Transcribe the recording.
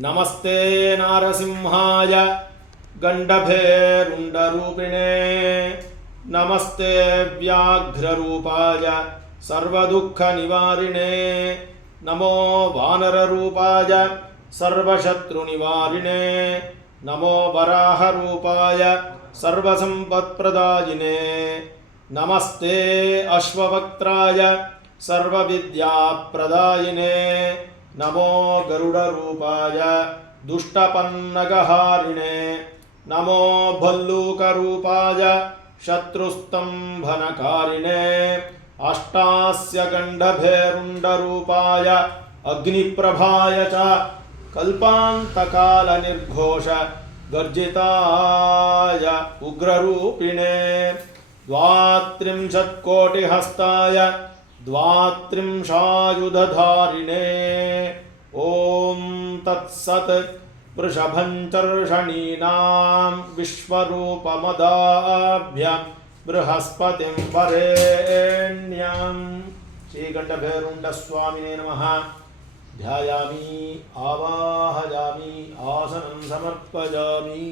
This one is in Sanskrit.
नमस्ते नारसिंहाय गण्डभेरुण्डरूपिणे नमस्ते व्याघ्ररूपाय सर्वदुःखनिवारिणे नमो वानररूपाय सर्वशत्रुनिवारिणे नमो वराहरूपाय सर्वसम्पत्प्रदायिने नमस्ते अश्ववक्त्राय सर्वविद्याप्रदायिने नमो गरुडरूपाय दुष्टपन्नगहारिणे नमो भल्लूकरूपाय शत्रुस्तम्भनकारिणे अष्टास्य गण्डभेरुण्डरूपाय अग्निप्रभाय च कल्पान्तकालनिर्घोष गर्जिताय उग्ररूपिणे द्वात्रिंशत्कोटिहस्ताय द्वात्रिंशायुधधारिणे ॐ तत्सत् वृषभञ्चर्षणीनां विश्वरूपमदाभ्य बृहस्पतिं वरेण्यं श्रीकण्ठभैरवस्वामिने नमः। ध्यायामि आवाहयामि आसनं समर्पयामि।